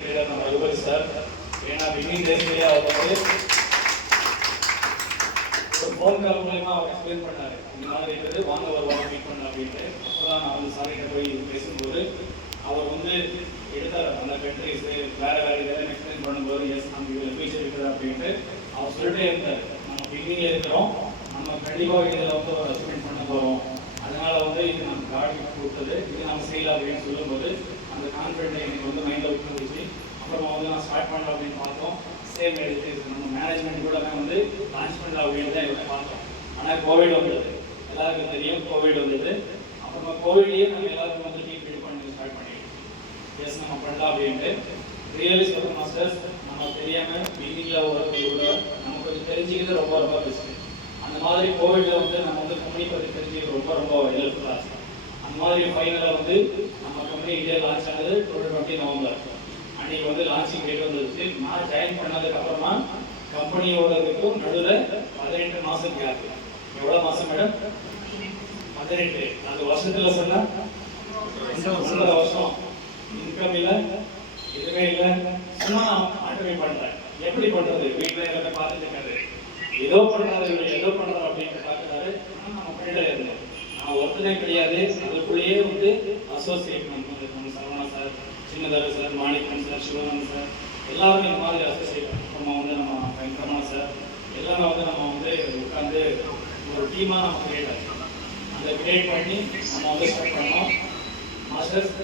நம்ம ரகுபதி சார். ஏன்னா பிகினிங் டேஸ்லேயே அவர் வந்து ஒரு ஃபோன் கால் மூலயமா அவர் எக்ஸ்பிளைன் பண்ணார், இந்த மாதிரி இருக்குது, வாங்க வருவாங்க மீட் பண்ண அப்படின்ட்டு. அப்போதான் நான் வந்து சார்கிட்ட போய் பேசும்போது அவர் வந்து எடுத்தார் அந்த கண்ட்ரிஸ் வேறு வேறு இதெல்லாம் எக்ஸ்பிளைன் பண்ணும்போது, எஸ் நம்ம இதில் ஃபியூச்சர் இருக்குது அப்படின்ட்டு அவர் சொல்லிட்டே இருந்தார். நம்ம பிகினிங்கில் இருக்கிறோம், நம்ம கண்டிப்பாக இதில் வந்து ஒரு அச்சீவ்மெண்ட் பண்ண போகிறோம், அதனால வந்து இது நம்ம காடி கொடுத்தது, இது நம்ம செய்யலாம் அப்படின்னு சொல்லும்போது அந்த கான்ஃபிடென்ட் எனக்கு வந்து மைண்டில் விட்டுருந்துச்சு. அப்புறமா வந்து நான் ஸ்டார்ட் பண்ணலாம் அப்படின்னு பார்த்தோம். சேம் எடுத்து நம்ம மேனேஜ்மெண்ட் கூட வந்து லான்ச் பண்ணலாம் அப்படின்னு தான் எல்லாம் பார்த்தோம். ஆனால் கோவிட் வந்தது, எல்லாருக்கும் தெரியும் கோவிட் வந்தது. அப்புறமா கோவிட்லேயே நம்ம எல்லாருக்கும் வந்து டீம் பில்ட் பண்ணி ஸ்டார்ட் பண்ணிட்டோம். எஸ் நம்ம பண்ணலாம் அப்படின்ட்டு. ரியலி சொல்ல மாஸ்டர்ஸ், நம்ம தெரியாமல் பிகினிங்கில் ஒரு நம்ம கொஞ்சம் தெரிஞ்சுக்கிறது ரொம்ப ரொம்ப பெஸ்ட்டு. அந்த மாதிரி கோவிடில் வந்து நம்ம வந்து கம்பெனி பற்றி தெரிஞ்சுக்கிறது ரொம்ப ரொம்ப ஹெல்ப்ஃபுல்லாக இருக்குது. அந்த மாதிரி ஃபைனலாக வந்து நம்ம கம்பெனி இந்தியா லான்ச் ஆனது 2020 நவம்பர். அன்றைக்கி வந்து லான்ச்சிங் டேட் வந்துருச்சு. நான் ஜாயின் பண்ணதுக்கப்புறமா கம்பெனியோடதுக்கும் நடுவில் 18 மாதம் கேப். எவ்வளோ மாதம் மேடம்? 18. அந்த வருஷத்தில் சொன்னால் 2 வருஷம் இன்கம் இல்லை, எதுவுமே இல்லை. சும்மா நான் ஆட்டோமேட் பண்ணுறேன். எப்படி பண்ணுறது? வீட்டில் எல்லாமே பார்த்துட்டு இருக்காது, ஏதோ பண்ணுறாரு ஏதோ பண்ணுறாரு அப்படின்ட்டு பார்க்குறாரு. ஆனால் நம்ம பண்ணிட்டு இருந்தோம். நான் ஒருத்தனே கிடையாது, அதுக்குள்ளேயே வந்து அசோசியேட் நம்ம Saravana sir, Chinnathar sir, Manikkan sir, Sivagan sir, எல்லாரும் இந்த மாதிரி அசோசியேட். அப்புறமா வந்து நம்ம வெங்கடரமணா சார், எல்லாமே வந்து நம்ம வந்து உட்காந்து ஒரு டீமாக நம்ம கிரியேட் ஆகிடும். அந்த கிரியேட் பண்ணி நம்ம வந்து ஸ்டார்ட் பண்ணோம். மாஸ்டர்ஸ்,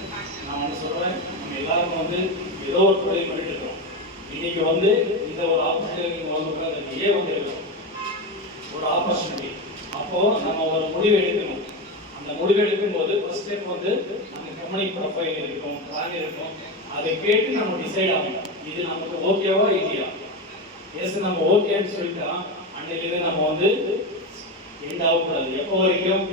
நான் வந்து சொல்கிறேன், நம்ம எல்லாருக்கும் வந்து ஏதோ ஒரு தொழில் பண்ணிட்டு இருக்கோம். இன்னைக்கு வந்து இந்த ஒரு ஆப்பர்ச்சுனிட்டி நீங்கள் வந்து உட்காந்து ஏன் வந்து இருக்கிறோம், ஒரு ஆப்பர்ச்சுனிட்டி. அப்போது நம்ம ஒரு முடிவு எடுக்கணும். அந்த முடிவு எடுக்கும்போது ஃபர்ஸ்ட் ஸ்டெப் வந்து அந்த கம்பெனி ப்ரொஃபைல் இருக்கும், பிளான் இருக்கும். அதை கேட்டு நம்ம டிசைட் ஆகணும், இது நமக்கு ஓகேவா இல்லையா. எஸ் நம்ம ஓகேன்னு சொல்லிட்டா அன்னைக்கு நம்ம வந்து எண்ட் ஆகக்கூடாது. எப்போ வரைக்கும்